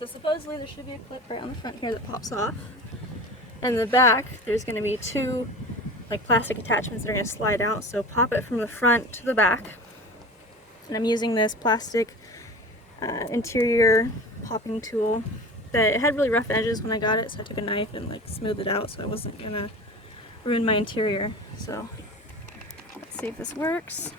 so supposedly there should be a clip right on the front here that pops off. And in the back, there's going to be two like plastic attachments that are going to slide out, so pop it from the front to the back. And I'm using this plastic interior popping tool that it had really rough edges when I got it, so I took a knife and like smoothed it out so I wasn't going to ruin my interior. So let's see if this works.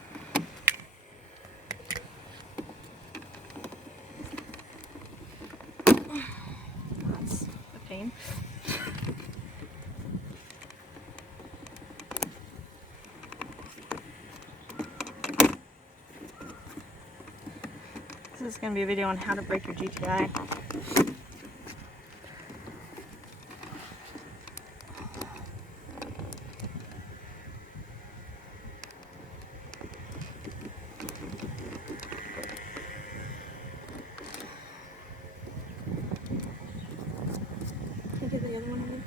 That's a pain. This is going to be a video on how to break your GTI. Can I get the other one again?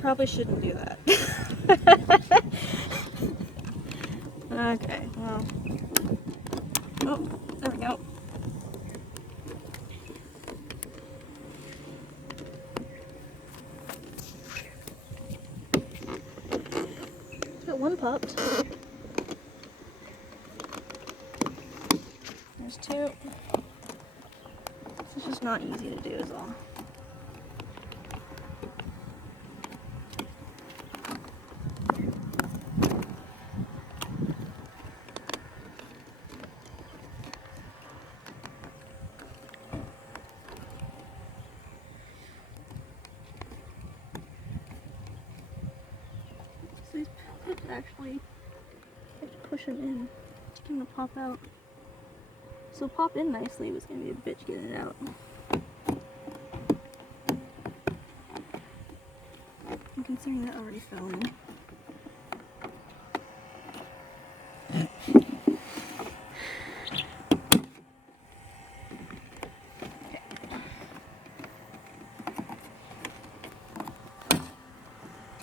Probably shouldn't do that. Okay, well. Oh, there we go. Got one popped. There's two. This is just not easy to do is all. So these clips actually, you have to push them in to get them to pop out. So pop in nicely was going to be a bitch getting it out. And considering that already fell in.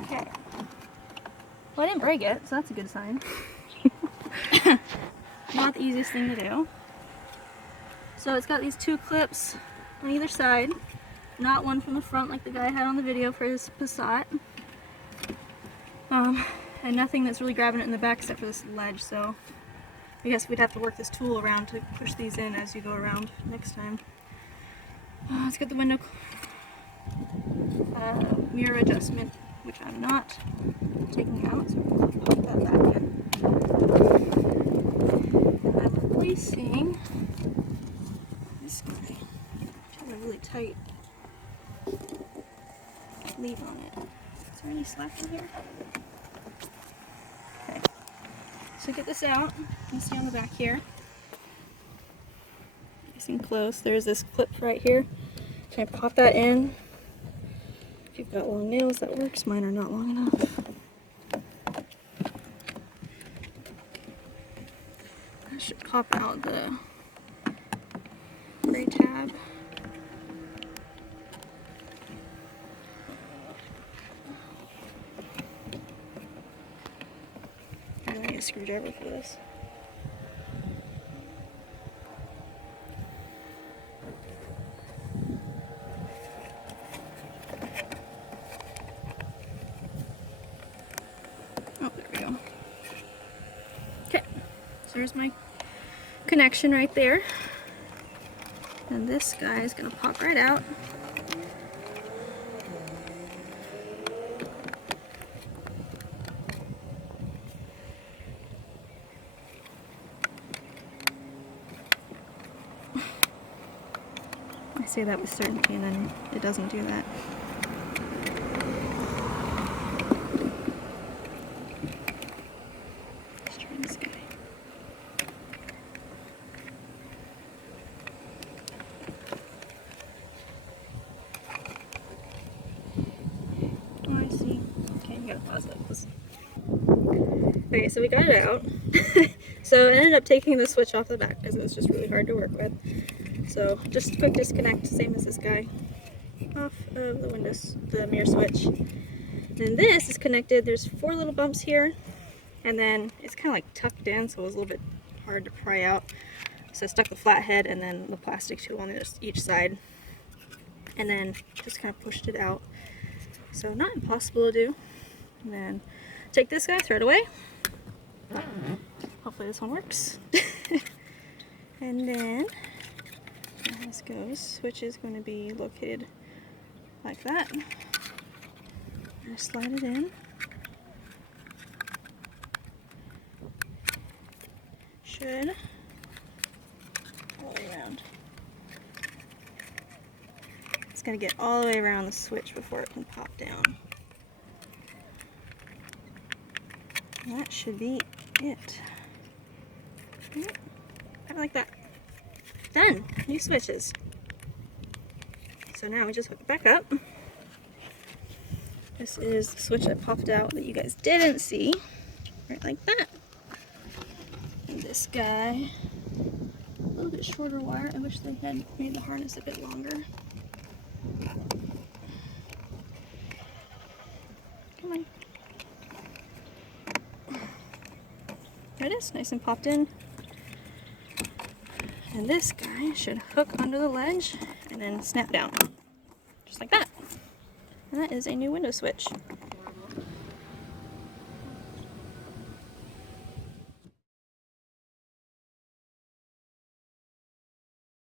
Okay. Well, I didn't break it, so that's a good sign. Not the easiest thing to do. So it's got these two clips on either side, not one from the front like the guy had on the video for his Passat. And nothing that's really grabbing it in the back except for this ledge, so I guess we'd have to work this tool around to push these in as you go around next time. It's got the window mirror adjustment, which I'm not taking out, so I'll pop that back in. And I'm replacing this guy, which has a really tight lead on it. Is there any slack in here? Okay, so get this out. You can see on the back here, nice and close, there's this clip right here. Can I pop that in? If you've got long nails, that works. Mine are not long enough. I should pop out the gray tab. I need a screwdriver for this. Oh, there we go. Okay, so there's my connection right there. And this guy is going to pop right out. I say that with certainty and then it doesn't do that. Let's try this guy. Oh, I see. Okay, you gotta pause that. Okay, so we got it out. So I ended up taking the switch off the back because it was just really hard to work with. So just quick disconnect, same as this guy, off of the windows, the mirror switch. Then this is connected. There's 4 little bumps here, and then it's kind of like tucked in, so it was a little bit hard to pry out. So I stuck the flathead and then the plastic tube on each side, and then just kind of pushed it out. So not impossible to do. And then take this guy, throw it away. Hopefully this one works. And then how this goes, switch is going to be located like that. I'm gonna slide it in. Should all the way around. It's gonna get all the way around the switch before it can pop down. And that should be it. Kind of like that. Done. New switches. So now we just hook it back up. This is the switch I popped out that you guys didn't see. Right like that. And this guy, a little bit shorter wire. I wish they had made the harness a bit longer. Come on. There it is, nice and popped in. And this guy should hook under the ledge and then snap down. Just like that. And that is a new window switch.